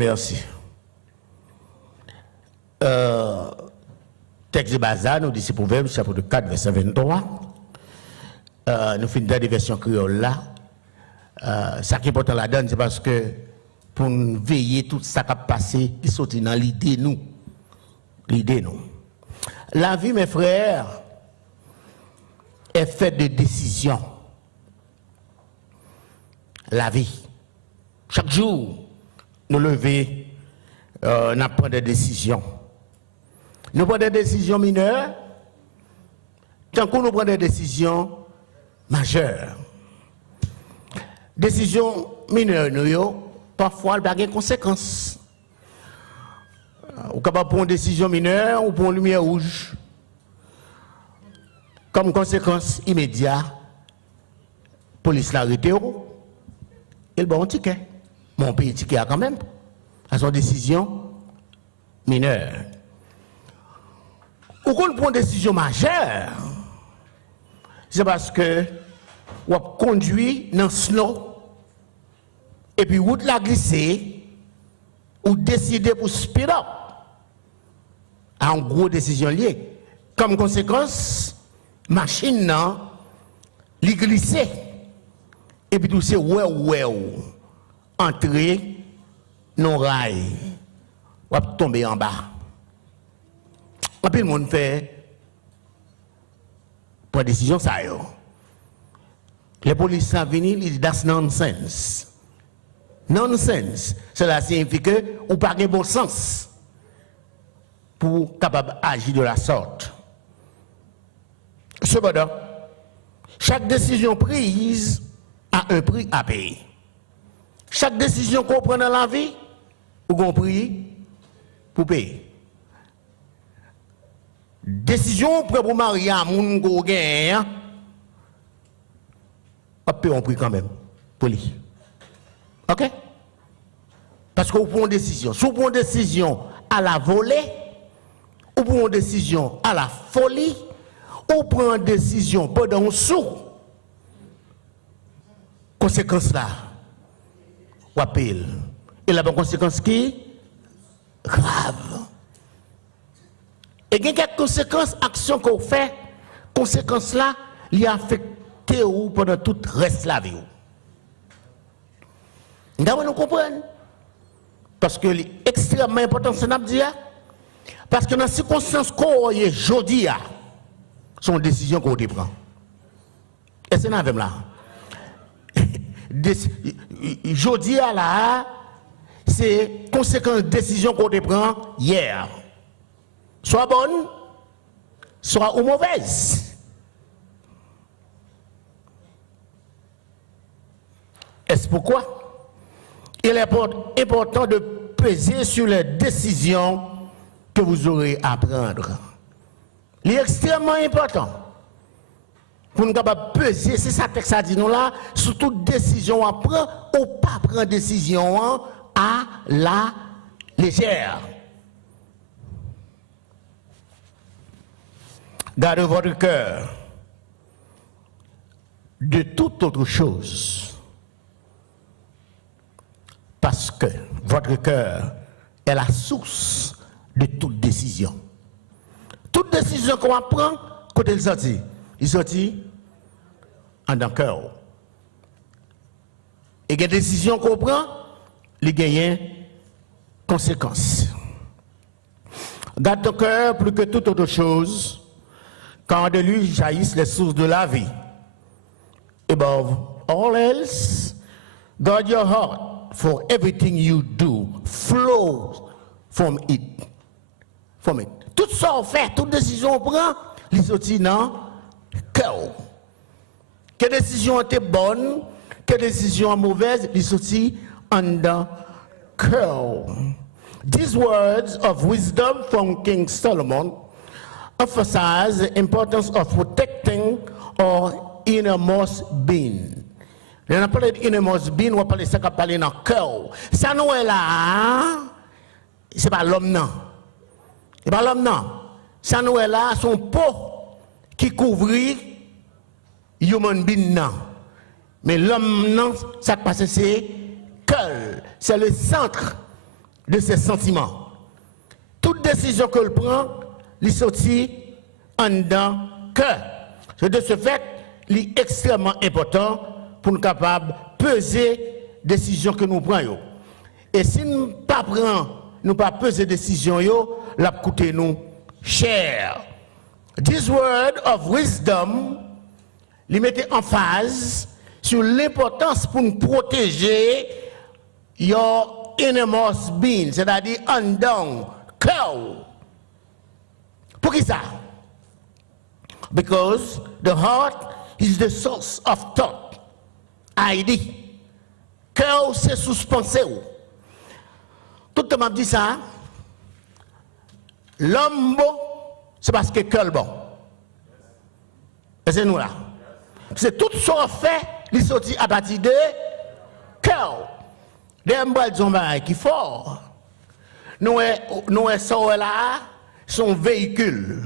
Merci. Texte de Bazar, nous disons Proverbe, chapitre 4, verset 23. Nous finissons dans des versions créoles là. Ça qui est important là-dedans, c'est parce que pour nous veiller tout ça qui a passé, qui sortit dans l'idée, nous. L'idée, nous. La vie, mes frères, est faite de décisions. La vie. Chaque jour, nous levons, nous prenons des décisions. Nous prenons des décisions mineures, tant que nous prenons des décisions majeures. Décisions mineures, nous, parfois, elles ont des conséquences. Vous êtes capable de prendre une décision mineure ou pour une lumière rouge. Comme conséquence immédiate, la police l'a arrêté. Il a un ticket. Mon pays ticket quand même. À son décision mineure. Ou qu'on prend une décision majeure, c'est parce que vous avez conduit dans le snow et puis vous l'avez glissé ou décidé pour speed up. En gros, décision liée. Comme conséquence, machine nan, li glissé. Et puis tout c'est entrer dans le rail. Ou tomber en bas. Et puis le monde fait pour décision ça yo. Les policiers sont venus, ils disent that's nonsense. Nonsense, cela signifie que ou pas de bon sens pour capable agir de la sorte. Cependant, chaque décision prise a un prix à payer. Chaque décision qu'on prend dans la vie, ou un prix pour payer. Décision pour marier à moun go gen, on paye un prix quand même pour lui. OK? Parce qu'on prend une décision. Si on prend une décision à la volée, ou prend une décision à la folie, ou prend une décision pendant un sou, conséquence là, ou paye. Et la bonne conséquence qui? Grave. Et il y a quelques conséquences, actions qu'on fait, conséquences là, il affecte ou pendant tout le reste de la vie. Nous comprenons. Parce que c'est extrêmement important, ce que dire. Parce que dans les circonstances qu'on est aujourd'hui, sont des décisions qu'on prend. Et c'est là même là. Aujourd'hui, là, c'est conséquence de décisions qu'on prend hier. Soit bonne, soit ou mauvaise. Est-ce pourquoi il est important de peser sur les décisions que vous aurez à prendre. Il est extrêmement important pour nous capables de peser, c'est ça que ça dit nous là, sur toute décision à prendre ou pas prendre décision à la légère. Gardez votre cœur de toute autre chose. Parce que votre cœur est la source de toute décision. Toute décision qu'on prend, côté il sortit en dans le cœur. Et les décisions qu'on prend, il gagne conséquences. Garde ton cœur plus que toute autre chose, car de lui jaillissent les sources de la vie. Above all else, guard your heart. For everything you do flows from it. From it. Tout ça on fait, toute décision on prend, les sorties dans le cœur. Quelle décision était bonne, quelle décision mauvaise, les sorties en dans le cœur. These words of wisdom from King Solomon emphasize the importance of protecting our innermost being. On a parlé d'innermost being, on a parlé de ça qui a parlé dans le cœur. Ça nous est là, c'est pas l'homme non. C'est pas l'homme non. Ça nous est là, son peau qui couvre human being non. Mais l'homme non, ça qui passe c'est cœur. C'est le centre de ses sentiments. Toute décision que l'on prend, il sortit en dedans cœur. De ce fait, il est extrêmement important pour nous capables de peser les décisions que nous prenons. Et si nous ne prenons pas peser les décisions, la coûte nous cher. This word of wisdom, il mettait en phase sur l'importance pour nous protéger your innermost being, c'est-à-dire en dedans cœur. Pour qui ça? Because the heart is the source of thought. ID. Cœur, c'est suspense. Tout le monde dit ça. L'homme bon, c'est parce que cœur bon. Et c'est nous là. C'est tout ce qu'on fait, il sortit à partir de cœur. Des mbouals sont qui fort. Nous sommes là, son véhicule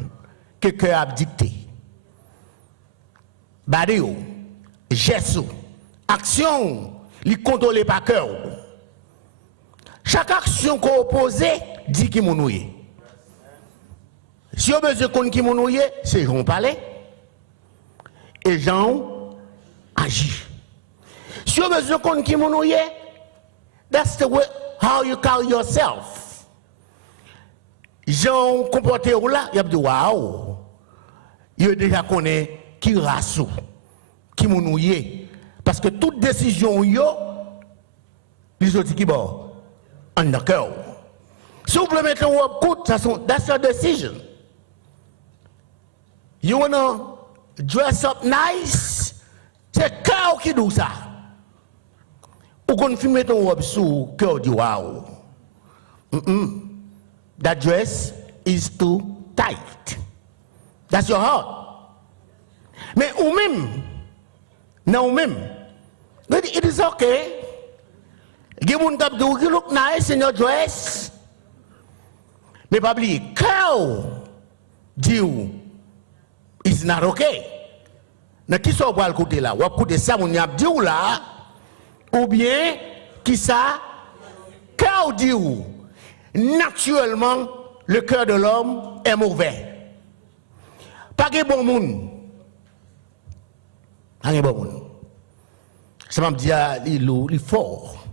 que cœur a dicté. Badio, geste, action, li contrôlé par cœur. Chaque action qu'on oppose dit qui mounouye. Si on a besoin de qui mounouye, c'est Jean parler et Jean agit. Si on a besoin de qui mounouye, that's the way how you carry yourself. Jean comporté là, il a dit waouh, il déjà connaît qui rassou, qui mounouye. Parce que toute décision, les autres qui bon, en d'accord. Si vous voulez mettre un coup, that's your decision. You wanna dress up nice, c'est cœur qui dit ça. Ou qu'on fait mettre un robe sous cœur dit waouh. That dress is too tight. That's your heart. Mais ou même, non même, it is okay. You look nice in your dress. Mais pas oublier, cœur dit it's not okay. Mais qui sont pour le côté là? Ou à côté ça, on y a dit là, ou bien qui ça? Cœur dit naturellement, le cœur de l'homme est mauvais. Pas de bon monde. Pas de bon monde. Ça m'a dit, il est fort.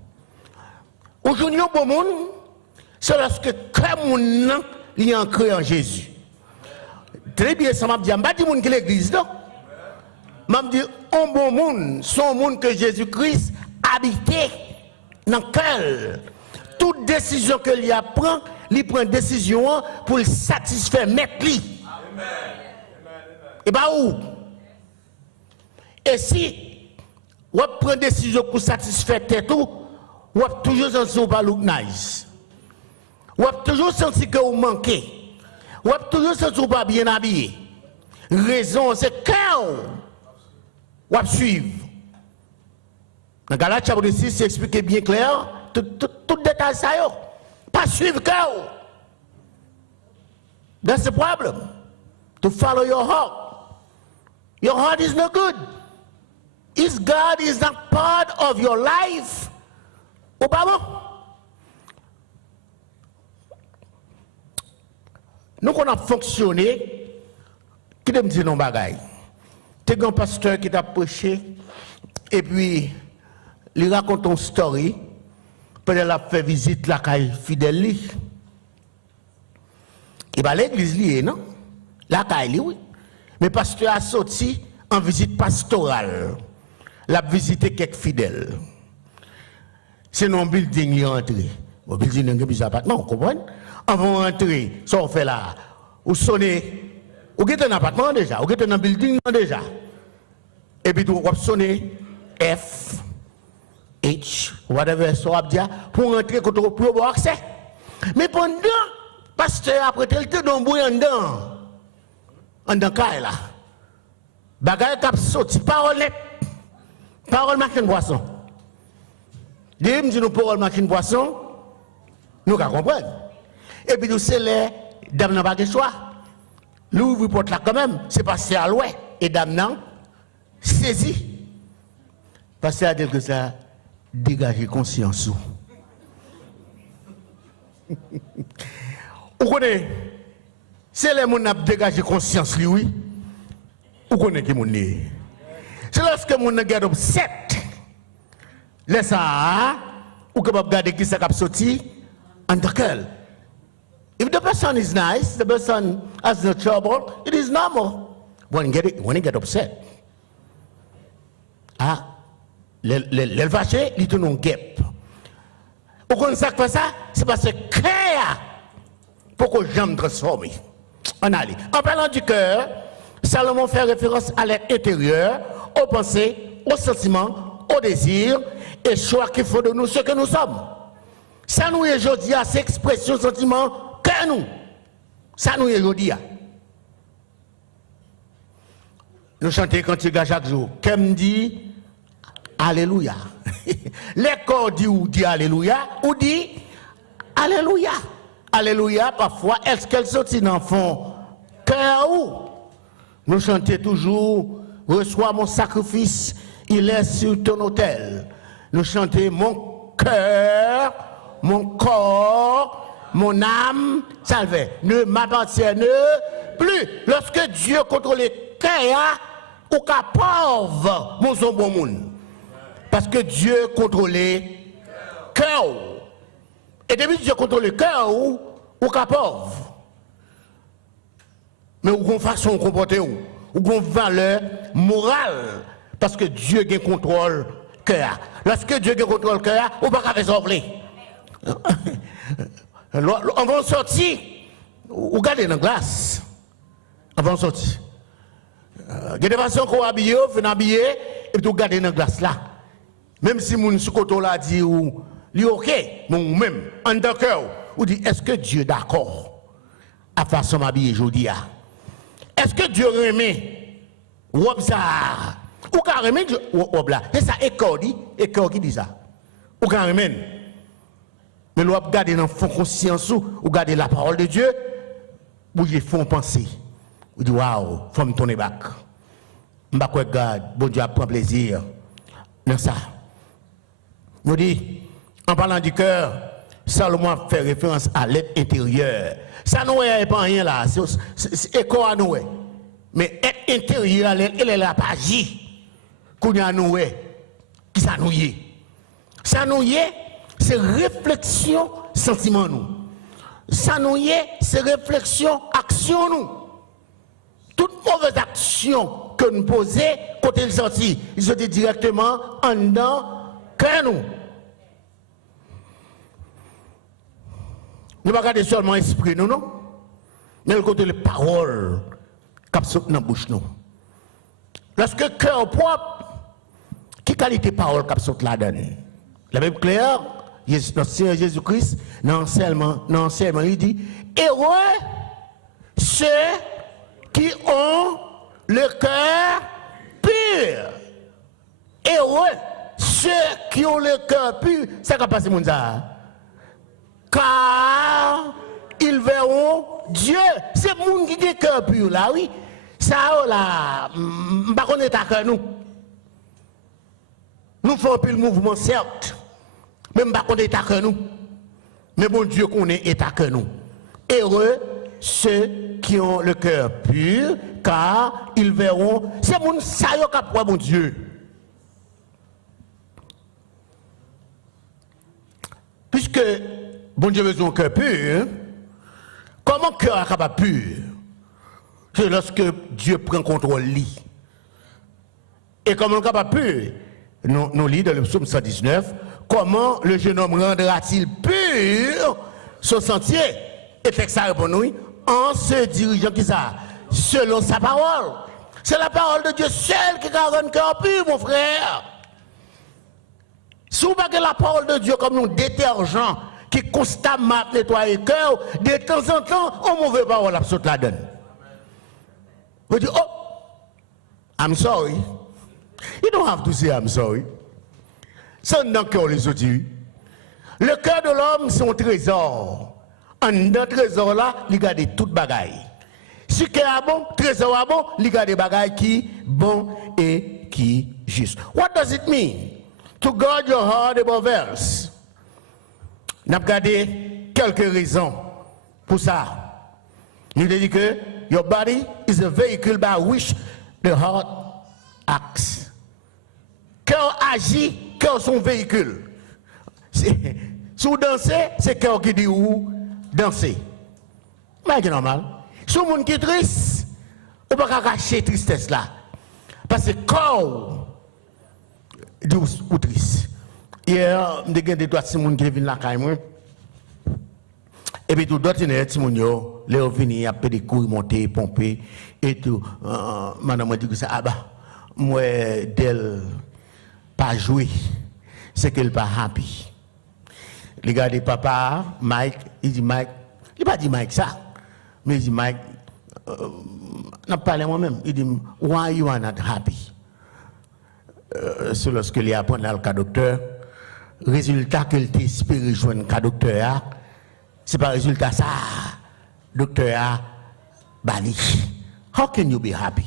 Aujourd'hui, le bon monde, c'est lorsque le cœur monde est ancré en Jésus. Très bien, ça m'a dit, je ne dis pas que l'église, non? Je dis, un bon monde, c'est un monde que Jésus-Christ habitait dans le cœur. Toute décision que lui prend, il prend une décision pour le satisfaire, mettre lui. Et bien où? Et si on prend une décision pour satisfaire tout, on a toujours senti que vous look nice. On a toujours senti que vous manquez. On a toujours senti que vous pas bien habillé. Raison, c'est cœur. On va suivre. Dans Galates chapitre 6, c'est expliqué bien clair. Tout détail ça yo. Pas suivre cœur. That's the problem. To follow your heart. Your heart is not good. If God is not part of your life, ou pas bon? Nous qu'on a fonctionné, qui te dit non bagaille. Tu as un pasteur qui t'a prêché et puis il raconte une story. Peut-être qu'il a fait visite la caille fidèle. Et bien l'église liée, non? La caille, oui. Mais le pasteur a sorti en visite pastorale. Il a visité quelques fidèles. C'est non building qui est entré. Le building n'est pas des appartements, vous comprenez? Avant d'entrer, ça on fait là. Vous sonnez. Vous êtes un appartement déjà, vous êtes un building déjà. Et puis vous sonnez F, H, whatever, so dire pour entrer quand vous pouvez avoir accès. Mais pendant, pasteur, après, il te donne bouillon dedans. En dedans, là. Bagaille cap sorti, parole machine boisson. Dis nous parole machine boisson, nous comprenons. Et puis nous c'est les dames n'ont pas de choix. L'ouvre porte là quand même, c'est passé à l'ouest et dame non saisi. Passer à dire que ça dégager conscience. Vous connaissez, c'est les gens qui ont dégagé conscience, oui. Vous connaissez qui est. C'est lorsque les gens ont upset. Laisse ça, ou que vous regardez qui s'est sorti en d'accord. If the person is nice, the person has no trouble, it is normal. When you get upset, le vaché, il tourne en guêpe. Pourquoi ça fait ça? C'est parce que cœur, pourquoi j'aime transformer. On allait. En parlant du cœur, Salomon fait référence à l'être intérieur, aux pensées, aux sentiments, aux désirs et choix qu'il faut de nous ce que nous sommes. Ça nous est aujourd'hui à cette expression sentiment que nous. Ça nous est aujourd'hui. Nous chantons cantique à chaque jour. Comme dit Alléluia. Les corps dit Alléluia ou dit Alléluia. Alléluia, parfois, est-ce qu'elle sortit dans le fond cœur ou? Nous chantons toujours, reçois mon sacrifice, il est sur ton autel. Nous chantons mon cœur, mon corps, mon âme, salvé, ne m'appartiennent plus. Lorsque Dieu contrôle le cœur, ou qu'à pauvre, mon bon monde. Parce que Dieu contrôle le cœur. Et depuis que Dieu contrôle le cœur, ou qu'à pauvre. Mais ou qu'on façon de comporter, ou qu'on valeur morale. Parce que Dieu a contrôle le cœur. Lorsque Dieu a contrôle le cœur, on ne peut pas résoudre. On va sortir, ou garder dans la glace. On va sortir. Il y a des façons qu'on habille, on fait habiller, et puis on garde dans la glace là. Même si mon sous-côté là dit, ou, il est ok, mais même, en d'accord, ou dit, est-ce que Dieu est d'accord à façon m'habiller aujourd'hui? Est-ce que Dieu remet, ou ça, ou quand remet, ou là, c'est ça, et qui dit ça, ou quand remet. Mais l'on garder dans le fond conscience ou garder la parole de Dieu, ou il faut penser. Vous dites, waouh, il faut me tourner back. Je ne regarde, bon Dieu prend plaisir dans ça. Nous dit, en parlant du cœur, Salomon fait référence à l'être intérieur. Ça nous est pas rien là, c'est écho à nous. Mais être intérieur, elle est là, pas agir. Qu'on y a nous, qui ça nous y est. Ça nous y est, c'est réflexion, sentiment nous. Ça nous y est, c'est réflexion, action nous. Toute mauvaise action que nous posons, quand ils sont sortis, ils sont directement en dedans que nous. Nous ne regardons pas seulement l'esprit, nous, non? Mais le côté les paroles qui sont dans la bouche, nous. Lorsque le cœur propre, quelle qualité de parole qui sont là-dedans? La Bible claire, notre Seigneur Jésus-Christ, dans l'enseignement, il dit, heureux ceux qui ont le cœur pur. Heureux ceux qui ont le cœur pur. Ça va passer, mon ça. Car ils verront Dieu. C'est le monde qui a le cœur pur là, oui. Ça, là, je ne sais pas si nous. Nous faisons plus le mouvement, certes. Mais je ne sais pas si nous. Mais bon Dieu connaît état que nous. Heureux ceux qui ont le cœur pur, car ils verront. C'est mon saillot qui a mon Dieu. Puisque bon Dieu a besoin d'un cœur pur, comment le cœur est capable pur? C'est lorsque Dieu prend contrôle lui. Et comment le capable pur? Nous lisons dans le psaume 119, comment le jeune homme rendra-t-il pur son sentier? Et texte ça répond nous, en se dirigeant qui ça? Selon sa parole. C'est la parole de Dieu seule qui rend le cœur pur, mon frère. Si vous avez la parole de Dieu comme un détergent qui constamment nettoie le cœur, de temps en temps, on mauvais parole absolue la donne. Vous dites, oh, I'm sorry. You don't have to say I'm sorry. C'est dans le cœur les autres. Le cœur de l'homme, c'est un trésor. En dans trésor là, il garde toute bagaille. Si le cœur est bon, trésor est bon, il garde des bagailles qui bon et qui juste. What does it mean? To guard your heart above else. N'a regardé quelques raisons pour ça. Nous dit que your body is a vehicle by which the heart acts. Cœur agit, cœur son véhicule. Si vous dansez, c'est cœur qui dit où danser. Mais c'est normal. Si vous êtes triste, vous ne pouvez pas cacher tristesse là. Parce que corps dit ou triste. Hier, je suis deux personnes qui viennent là. Et puis tout d'autres, les gens qui viennent à des coups, monter, pomper et tout. Madame m'a dit que ça, ah bah, moi, d'elle, pas jouer, c'est qu'elle pas happy. Regardez papa, Mike, il dit Mike, il n'a pas dit Mike ça, mais il dit Mike, n'a pas parlé moi-même, il dit, why you are not happy? C'est lorsque il apprend dans le cas docteur, résultat qu'il t'espère joindre le cas docteur, c'est pas résultat ça, docteur Bali. How can you be happy?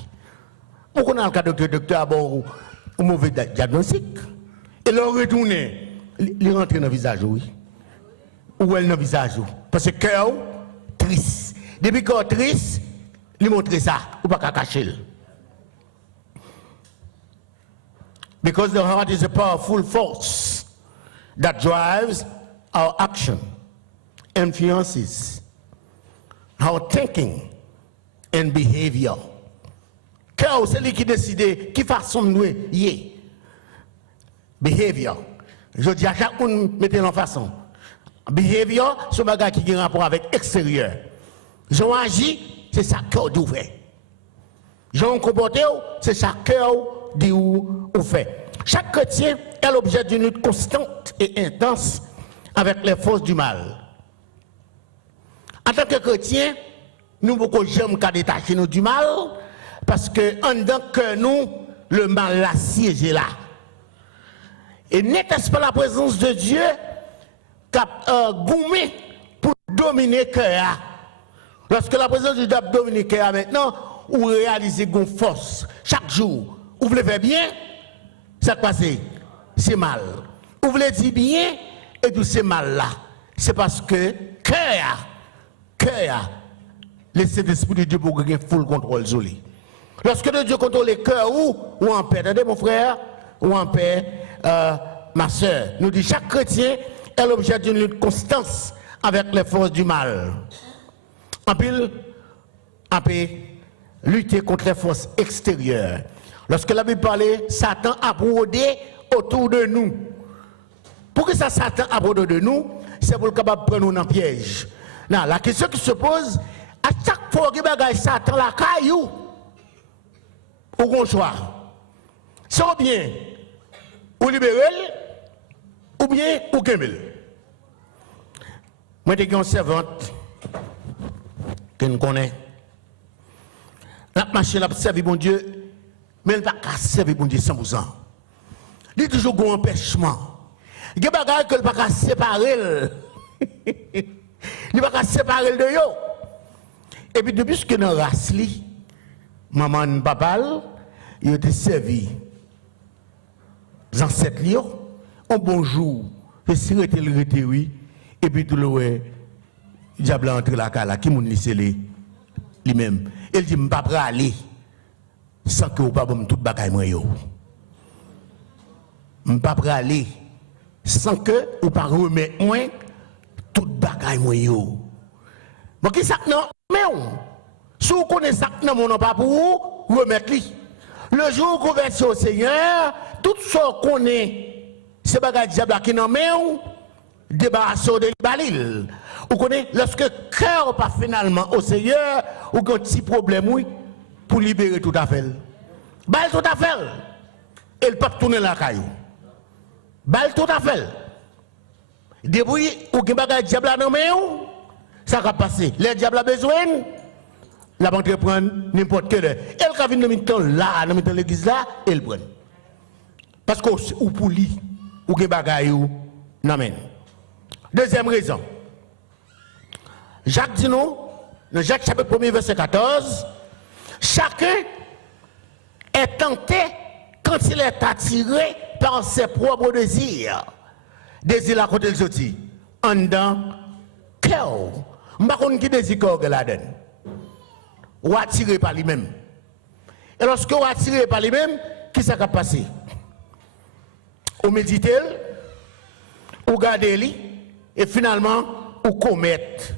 Pourquoi dans le cas docteur a bon un mauvais diagnostic? Et là, retourner, il rentre dans le visage, oui. Ou elle dans le visage, parce que cœur triste. Depuis qu'on est triste, il montre ça, ou pas cacher. Because the heart is a powerful force that drives our action, influences our thinking and behavior. Cœur, c'est lui qui décide qui façon nous y behavior. Je dis à chaque monde mettez en façon. Behavior, c'est un bagage qui a un rapport avec l'extérieur. J'en agis, c'est ça cœur d'où fait. J'en comporte, c'est ça cœur d'où fait. Chaque chrétien est l'objet d'une lutte constante et intense avec les forces du mal. En tant que chrétien, nous ne pouvons jamais détacher nous du mal parce que en tant que nous, le mal l'a siégé là. Et n'était-ce pas la présence de Dieu qui a goumé pour dominer le cœur? Lorsque la présence de Dieu a dominé le cœur maintenant, vous réalisez une force. Chaque jour, vous voulez faire bien, ça passe, c'est mal. Vous voulez dire bien, et tout c'est mal là. C'est parce que cœur, laissez l'esprit de Dieu pour gagner full contrôle sur lui. Lorsque Dieu contrôle le cœur ou en paix, attendez mon frère, ou en paix, ma soeur, nous dit chaque chrétien est l'objet d'une lutte constante avec les forces du mal. En pile, lutter contre les forces extérieures. Lorsque la Bible parlait, Satan a brodé autour de nous. Pourquoi ça Satan a brodé de nous? C'est pour le capable prendre nous dans le piège. Non, la question qui se pose, à chaque fois que Satan la caillou, ou qu'on choix. C'est bien, ou libérer, ou bien, ou kemel. Moi, j'ai une servante que nous connaissons. La machine a servi bon Dieu, mais elle n'a pas servi bon Dieu 100%. Il y a toujours un empêchement. Il y a des choses qu'elle n'a pas séparer. Il n'a pas séparer de yo. Et puis depuis que dans la race, maman et papa, ils ont été servis. Les ancêtres, un bonjour, et si le oui, et puis tout le diable entre la cala, qui m'a dit lui-même. Il dit, je ne peux pas aller sans que vous ne pas tout bagaille moi. Je ne peux pas aller sans que vous ne pas remettre moi tout bagaille moi. Bon, qui ça non? Mais si vous connaissez ça, non, mon pas pour vous remettre lui. Le jour où vous convertissez au Seigneur, tout ce qu'on connaît, c'est bagaille diable qui n'en met débarrassé de balil. Vous connaissez, lorsque le cœur pas finalement au Seigneur, ou un petit problème, oui, pour libérer tout à fait. Bal tout à fait. Et le pape tourne la caillou. Bal tout à fait. Depuis, ou qui bagaille diable à nommer, ça va passer. Les diables a besoin, la va entreprendre n'importe quelle heure. Elle va venir dans là, dans l'église là, elle prend. Parce que ou pour lui, ou qui bagaille ou n'amène. Deuxième raison. Jacques dit nous, dans Jacques chapitre 1er verset 14, chacun est tenté quand il est attiré par ses propres désirs. Désir à côté de sorti, en dedans, cœur, par contre qui désire cœur que la donne. Ou attiré par lui-même. Et lorsque vous attirez par lui-même, qui ça va passer? Vous méditez, vous gardez, et finalement, vous commettez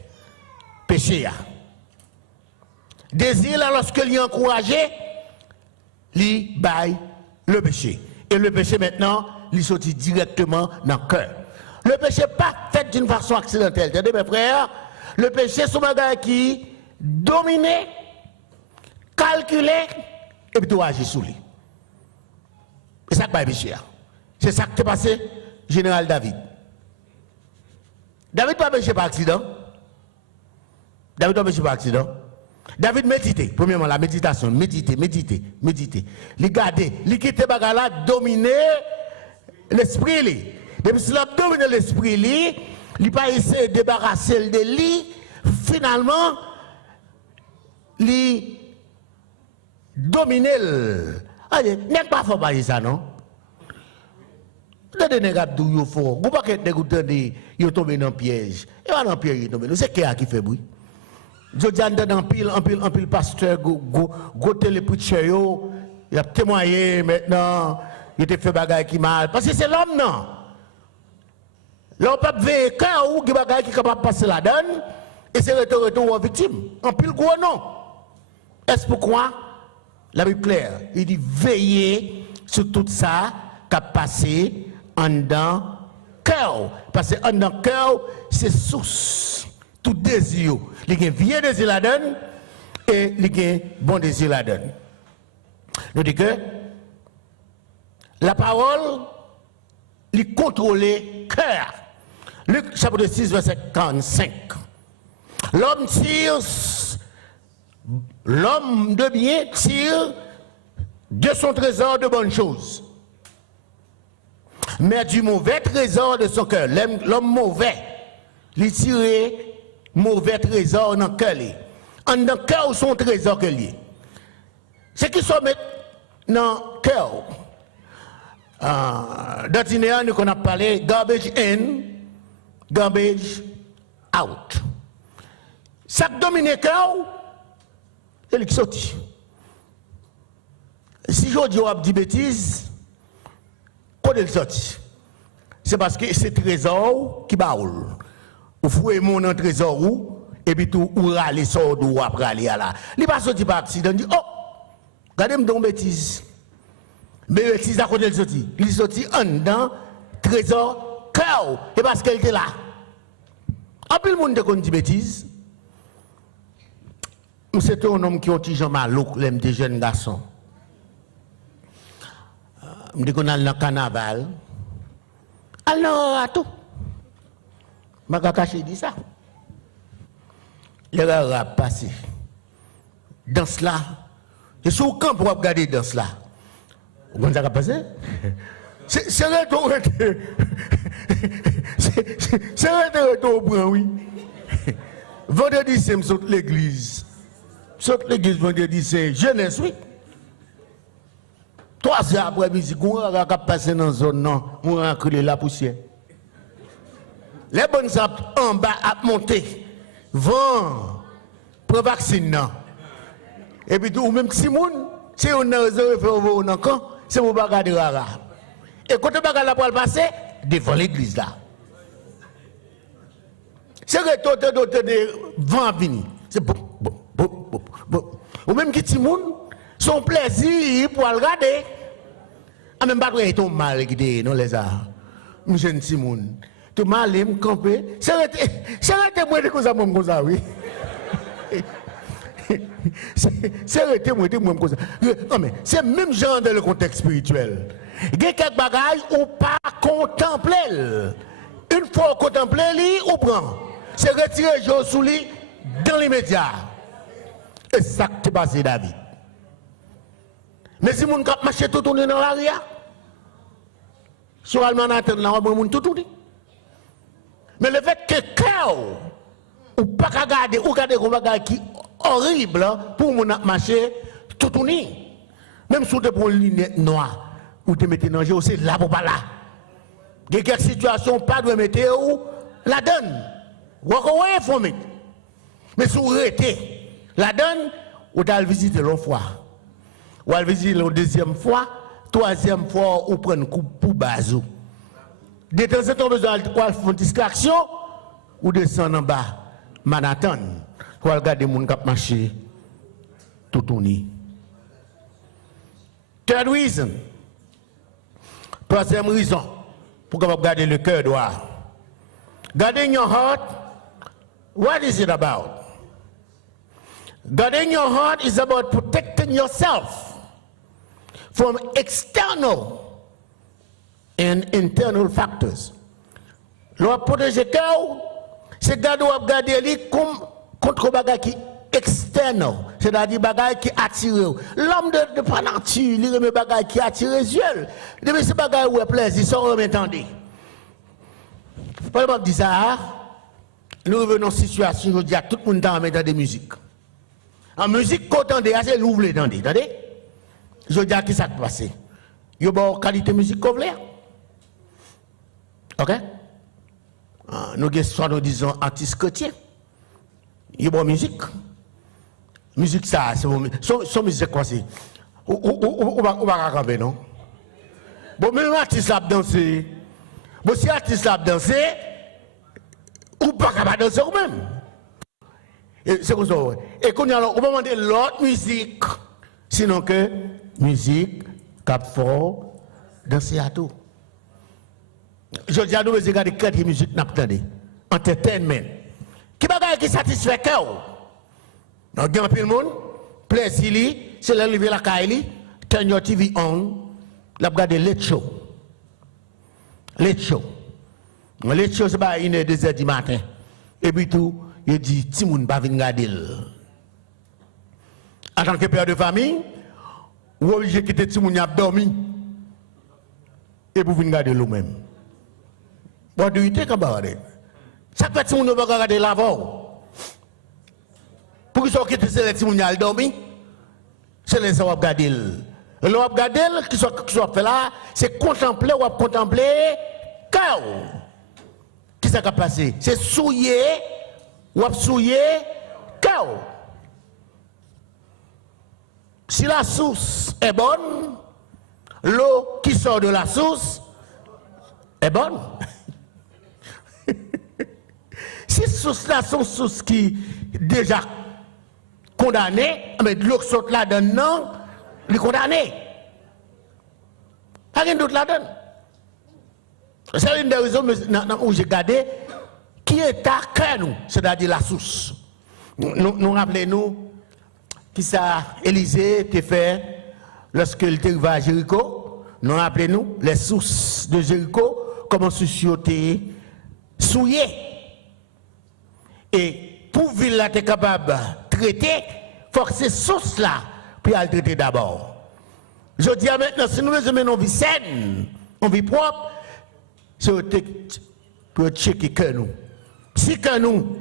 péché. Désir, là, lorsque il est encouragé, il baille le péché. Et le péché, maintenant, il sortit directement dans le cœur. Le péché n'est pas fait d'une façon accidentelle. Attendez, mes frères, le péché, c'est un bagage qui domine, calculé, et puis tout agir sous lui. Et ça qui est péché. C'est ça qui est passé, général David. David pas péché par accident. David pas péché par accident. David médite. Premièrement, la méditation. Méditer. Il garde, il quitte les bagages là, dominer l'esprit. Depuis qu'il a dominé l'esprit, il n'a pas essayé de débarrasser de lui. Finalement, il domine. Allez, n'est pas fort par ça, non? Vous ne pas d'où il faut. Vous ne pouvez pas vous tomber dans le piège. Et dans le piège, c'est qui fait bruit. Je dis dans pile pasteur, goûter les preachers, il a témoigné maintenant, il a fait bagaille qui mal. Parce que c'est l'homme, non? L'homme peut veiller cœur ou qui bagaille qui est capable de passer la donne, et c'est retour aux victimes. En pile gros, non. Est-ce pourquoi? La Bible claire, il dit veiller sur tout ça qui a passé en dans cœur. Parce que en dans cœur, c'est source. Tout désir. Il y a vieux désir la donne et il y a bon désir la donne. Nous disons que la parole, il contrôle le cœur. Luc chapitre 6, verset 45. L'homme de bien tire de son trésor de bonnes choses. Mais du mauvais trésor de son cœur. L'homme mauvais, il tire mauvais trésor dans le cœur. En dans le cœur, son trésor que lié. Ce qui sont dans le cœur. Dans l'itinéraire, nous avons parlé garbage in, garbage out. Ça qui domine le cœur, c'est lui qui sortit. Si je dis des bêtises, quand il sortit, c'est parce que c'est le trésor qui baoule. Vous fouillez mon trésor et puis tout, ou râler sort ou après aller là. Il n'est pas sorti par accident, il dit, oh, regardez-moi dans bêtise. Mais bêtise à côté de sorti. Il est sorti en dedans, trésor, cœur, et parce qu'elle était là. En plus, le monde qui dit bêtise, c'est un homme qui ont dit Jean Malouk, l'aime des jeunes garçons. Je dis qu'on a le carnaval. Alors, à tout. Je vais cacher dit ça. Les gars ont passé. Dans cela. Et sur le camp pour regarder dans cela. Vous comprenez ce qui a passé? C'est retour au point, oui. Vendredi, c'est saute l'église. Saute l'église, vendredi, c'est jeunesse, oui. 3 heures après-midi, on a passé dans la zone, non, on a crié la poussière. Les bonnes sapes en bas à monter. Vent, pour vacciner, non. Et puis, ou même si moun, si on a réservé pour un camp, c'est pour bagarre de rara. Et quand le bagarre pour le passer, devant l'église là. C'est que d'autres de vent vini. C'est bon. Ou même qui ti moun, son plaisir pour le regarder. Ah même pas de ton mal qui non les a. Monsieur Timoun. Tout mal me camper. C'est moi de cause comme ça oui. C'est arrêté moi comme ça. Non mais c'est même genre dans le contexte spirituel. Il y a quelques bagages ou pas contempler. Une fois contempler lui ou prend. C'est retirer jour sous lui dans l'immédiat. Et ça qui passé David. Mais si mon cap marché tout tourner dans l'arrière, sur Almanathan là, on va tout tourner. Mais le fait que cœur, ou pas regarder, ou regarder un bagage qui horrible pour mon marché tout tourner. Même si tu prends une lunette noire, ou te mettez dans le jeu, c'est là pour pas là. Il y a quelques situations, pas de mettre où la donne. Walk away from it. Mais si vous arrêtez, la donne, vous allez visiter l'autre fois. Vous allez visiter la deuxième fois, troisième fois, vous prenez un coup pour bazou. De temps en temps, vous avez faire une distraction, ou descendre en bas, Manhattan, vous allez regarder les gens qui marchent tout tourné. Third reason. Troisième raison, pour que vous garder le cœur droit. Guarding your heart, what is it about? Guarding your heart is about protecting yourself from external and internal factors. L'on protéger le cœur, c'est garder lui contre les bagages qui external, c'est-à-dire les bagages qui attirent. L'homme de par nature, il remet les bagages qui attirent les yeux. Depuis ces bagages où il plaisir, ils sont remettés. Par exemple, dit ça, nous revenons à une situation où tout le monde est en mettant des musiques. En musique, quand on entend, c'est l'ouvre les dents. Attendez? Je dis à qui ça passe. Il y a une qualité de musique qu'on veut. Ok? Nous avons disons artistes chrétiens. Il y a une bonne musique. Musique, ça, c'est bon. Son musique, quoi, c'est? On va camper, non? Bon, même artiste a dansé. Bon, si artiste a dansé, ou pas capable de danser vous-même. C'est comme ça. Et quand on va demander l'autre musique, sinon que musique, cap fort, danser à tout. Je dis à nous, vous regardez quelle musique n'a pas entendu. Entertainment. Qui bagaille qui satisfait cœur? Donc, il y a un peu de monde, plaisir, c'est là lever la caille, turn your TV on, la regarder Late Show. Late Show. Late Show, c'est pas 1h, 2h du matin. Et puis tout, il dit, Timoun, pas venir regarder. En tant que père de famille, vous êtes obligé de quitter Timoun, il a dormi. Et vous venir regarder lui-même. What do you think about it? Ça fait Timoun ne va pas regarder l'avant. Pour qu'ils soient quittés, c'est les Timoun, il a dormi. C'est les gens qui regardent. Le regarder, qui soit fait là, c'est contempler ou contempler cœur. Qui s'est passé? C'est souiller ou souiller cœur. Si la source est bonne, l'eau qui sort de la source est bonne. Si source là sont sources qui déjà condamnées, mais l'eau qui sort là-dedans, les condamnés. Pas de doute là-dedans. C'est une des raisons où j'ai gardé qui est à cœur nous, c'est-à-dire la source. Nous rappelons-nous qui ça Élisée t'a fait lorsqu'il était arrivé à Jéricho. Nous rappelons-nous les sources de Jéricho, comment société souillée. Et pour ville là, tu es capable de traiter, il faut que ces sources-là puis à le traiter d'abord. Je dis maintenant, si nous mettons une vie saine, une vie propre, c'est pour checker que nous. Si que nous,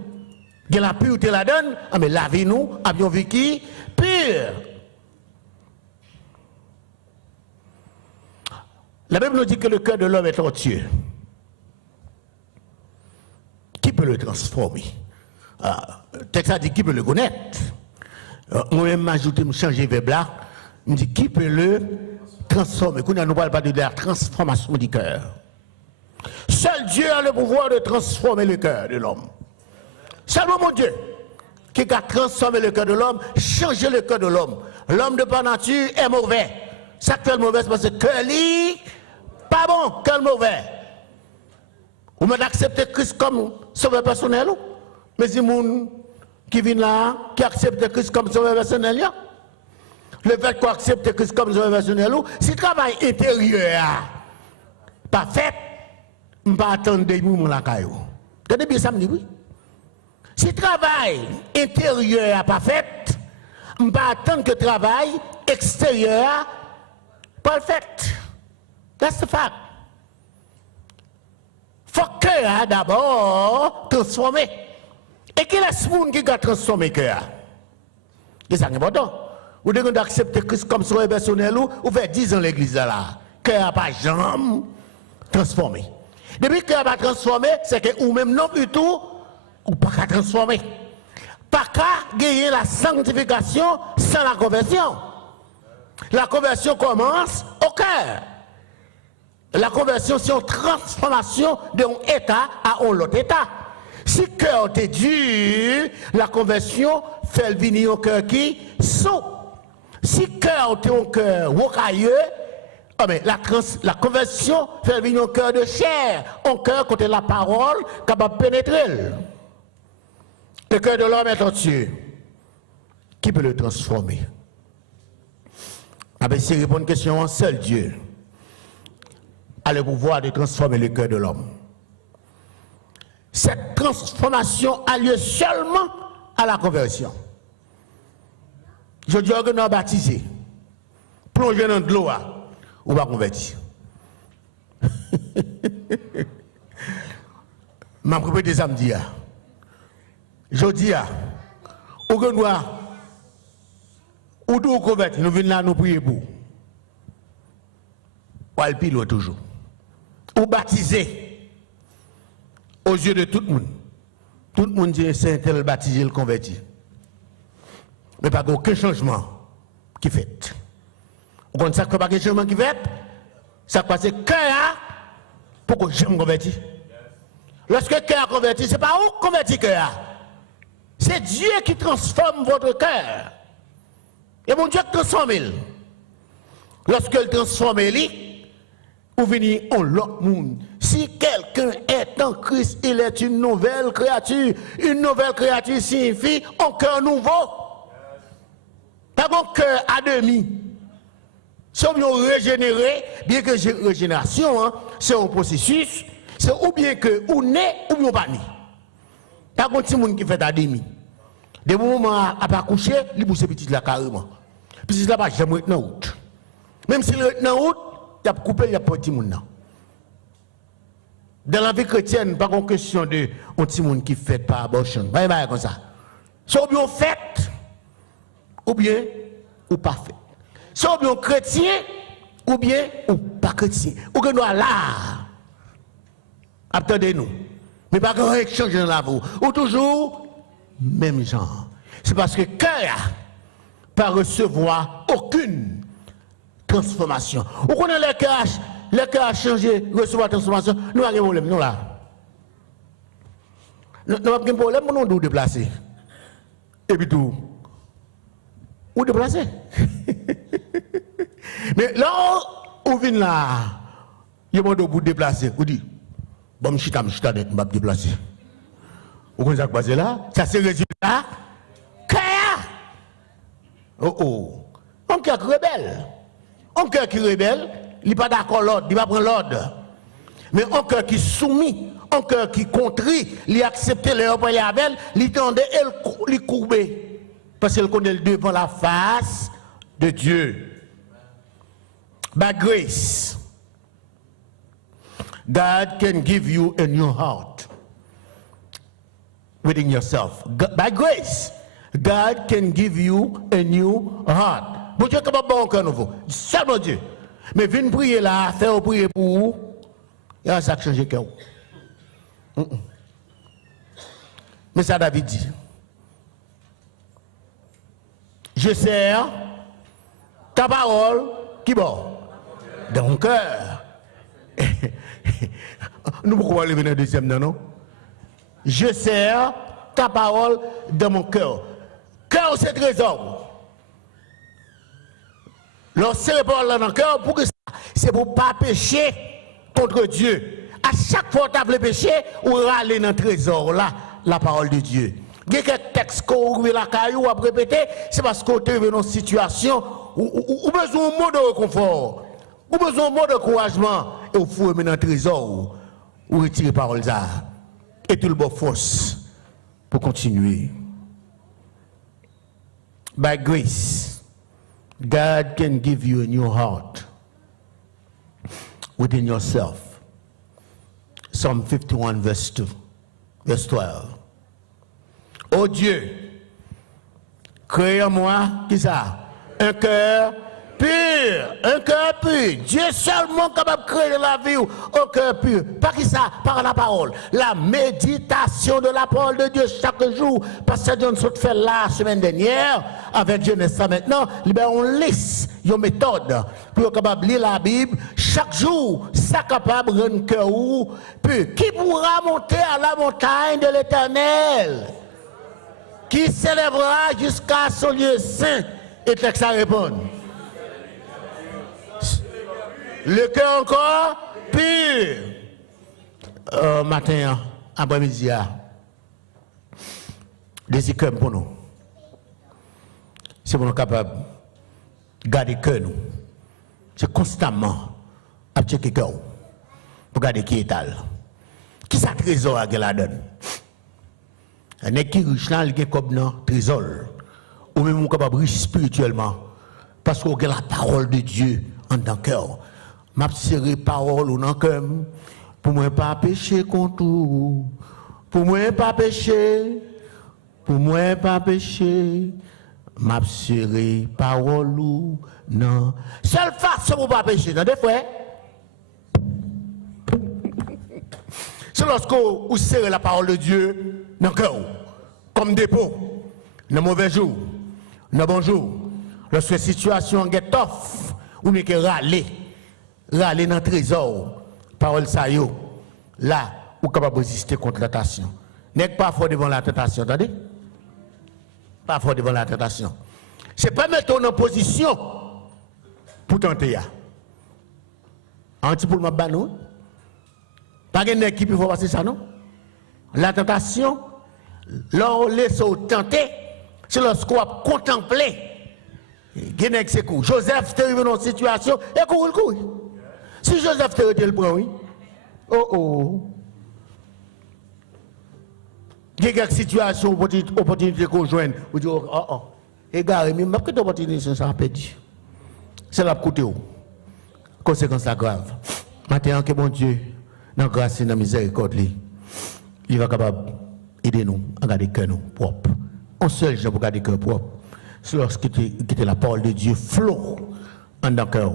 il y a la pureté la donne, mais la vie nous, avions vie qui pure. La Bible nous dit que le cœur de l'homme est tortueux. Qui peut le transformer? Le texte a dit qui peut le connaître? Moi-même, m'ajouter, me changer vers là, me dit qui peut le transformer? Quand on ne parle pas de la transformation du cœur. Seul Dieu a le pouvoir de transformer le cœur de l'homme. Seulement mon Dieu qui a transformé le cœur de l'homme, changé le cœur de l'homme. L'homme de par nature est mauvais. Ça fait mauvais parce que le cœur est pas bon, cœur mauvais. Vous m'avez accepté Christ comme sauveur personnel? Mais si moun qui vient là, qui accepte Christ comme sauveur personnel, le fait qu'on accepte Christ comme sauveur personnel, si le travail intérieur pas fait, on ne va pas attendre des mouvements là. Tenez bien ça, me dit oui. Si le travail intérieur pas fait, on ne va pas attendre que le travail extérieur pas fait. That's the fact. Il faut que le cœur d'abord transformé. Et qui est ce monde qui a transformé le cœur? C'est ça qui est important. Vous devez accepter Christ comme sauveur personnel ou faire 10 ans l'église là. Le cœur n'a pas jamais transformé. Depuis que le cœur n'a pas transformé, c'est que ou même non du tout ou pas qu'à transformer. Pas qu'à gagner la sanctification sans la conversion. La conversion commence au cœur. La conversion, c'est une transformation d'un état à un autre état. Si le cœur est dur, la conversion fait venir un cœur qui saut. Si le cœur est un cœur rocailleux, la conversion fait venir un cœur de chair, un cœur côté la parole capable de pénétrer. Le cœur de l'homme est entier. Qui peut le transformer? Si répondre à une question, seul Dieu a le pouvoir de transformer le cœur de l'homme. Cette transformation a lieu seulement à la conversion. Je dis que nous sommes baptisés, plongés dans de l'eau, ou pas convertis. Je vais répéter samedi. Je dis, ou que nous ou nous convertis, nous venons là, nous prier pour. Ou al pile toujours. Ou baptisé aux yeux de tout le monde. Tout le monde dit c'est tel baptisé, le converti. Mais pas aucun changement qui fait. Vous comprenez ça que pas aucun changement qui fait? Ça passe que cœur pour que je me convertis. Lorsque le cœur converti, ce n'est pas où converti cœur. C'est Dieu qui transforme votre cœur. Et mon Dieu transforme. Lorsque il transforme, vous venez en l'autre monde. Si quelqu'un est en Christ, il est une nouvelle créature. Une nouvelle créature signifie un cœur nouveau. Pas un cœur à demi. Si on régénéré, bien que j'ai régénération, hein, c'est un processus, c'est ou bien que ou né ou bien pas né. Pas un petit monde qui fait à demi. Des moments à pas coucher, il pousse petit là carrément. Petit là pas jamais être dans route. Même s'il est dans route, il a coupé, il a pas petit monde. Dans la vie chrétienne, pas une question de un petit monde qui fait par abortion. Pas comme ça. Soit bien fait ou bien ou pas fait. Soit bien chrétien ou bien ou pas chrétien. Ou que nous là. Attendez-nous. Mais pas qu'on échange dans la vie. Ou toujours même genre. C'est parce que cœur pas recevoir aucune transformation. Ou qu'on a le cœur a changé, recevoir transformation, nous avons un problème, nous là. Nous avons un problème, nous nous déplacer. Et puis tout. Ou déplacer. Mais là, on vient là, il y a un bout de déplacer. On dit, bon, je suis net, je vais déplacer. Vous connaissez ce qui passe là? Ça c'est le résultat. Cœur. Oh. Un cœur qui rebelle. Un cœur qui rebelle, il n'est pas d'accord l'ordre, il va prendre l'ordre. Mais un cœur qui soumis, un cœur qui contrit, il accepte les repris avec, il tendait et il courbait. Parce qu'il connaît devant la face de Dieu. By grace, God can give you a new heart within yourself. By grace, God can give you a new heart. Bon Dieu est capable de faire un cœur nouveau. Seulement Dieu. Mais venez prier là, faire prier pour vous. Il y a ça qui change le cœur. Mais ça David dit. Je sers ta parole qui bon dans mon cœur. Nous pouvons aller venir deuxième non? Je sers ta parole dans mon cœur. Cœur c'est trésor. Lorsque c'est parole dans le cœur, pour que c'est pour ne pas pécher contre Dieu. À chaque fois que tu as péché, ou râler dans le trésor là, la parole de Dieu. Il y a quelques textes qu'on la caillou à répéter, c'est parce qu'on est dans une situation où besoin d'un mot de réconfort, ou besoin d'un mot de encouragement, et il faut dans le trésor, ou retirer parole là, et tout le bon force pour continuer. By grace, God can give you a new heart within yourself. Psalm 51, verse 2, verse 12. Oh Dieu, crée en moi, qui ça? Un cœur un cœur pur. Dieu seulement capable de créer la vie au cœur pur. Pas qui ça, par la parole. La méditation de la parole de Dieu chaque jour. Pasteur John Sot fait la semaine dernière avec Genèse maintenant. On laisse une méthode pour être capable de lire la Bible chaque jour. Ça capable de rendre cœur pur. Qui pourra monter à la montagne de l'Éternel? Qui s'élèvera jusqu'à son lieu saint? Et texte à répondre. Le cœur encore pur. Matin, après-midi, des cœurs pour nous. C'est pour nous capables de garder cœur nous. C'est constamment à checker cœur pour garder qui est tal. Qui ça trésor à la donne? Un qui riche là, il a comme trésor. Ou même capable riche spirituellement. Parce qu'on a la parole de Dieu en tant que cœur. M'a serré parole ou non comme pour moi pas pécher contre tout. Pour moi pas pécher. Pour moi pas pécher. M'a serré parole ou non. Seule façon pour pas pécher, dans des fois. C'est lorsque vous serrez la parole de Dieu dans le cœur, comme dépôt, dans mauvais jour, dans bon jour. Lorsque la situation est tough, ou bien que râler dans le trésor, parole ça yo, là, vous êtes capable de résister contre la tentation. N'est pas fort devant la tentation, attendez? Pas fort devant la tentation. C'est pas mettre en position pour tenter. Un petit peu de banou. Pas une équipe il faut passer ça, non? La tentation, l'on laisse tenter, c'est lorsqu'on a contemplé. Joseph est arrivé dans une situation, et couru. Si Joseph était arrêté le prend, oui. Oh. Il y a quelques situations, opportunités qu'on joigne, vous dites, oh. Égaré, mais je vais opportunité, ça a perdu. C'est la côté. Conséquence grave. Maintenant, que bon Dieu, dans la grâce et dans la miséricorde, il va capable d'aider nous à garder le cœur propre. Un seul jour pour garder le cœur propre. C'est lorsque la parole de Dieu flot en dans le cœur,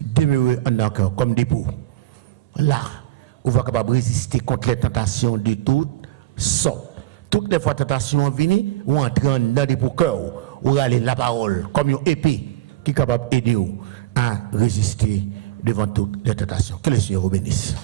demeurer en dans le cœur comme des poux. Là, on va capable de résister contre les tentations de toutes sortes. Toutes les fois tentations viennent, ou entrer dans des poux cœur, ou aller la parole comme une épée qui est capable d'aider à résister devant toutes les tentations. Que le Seigneur vous bénisse.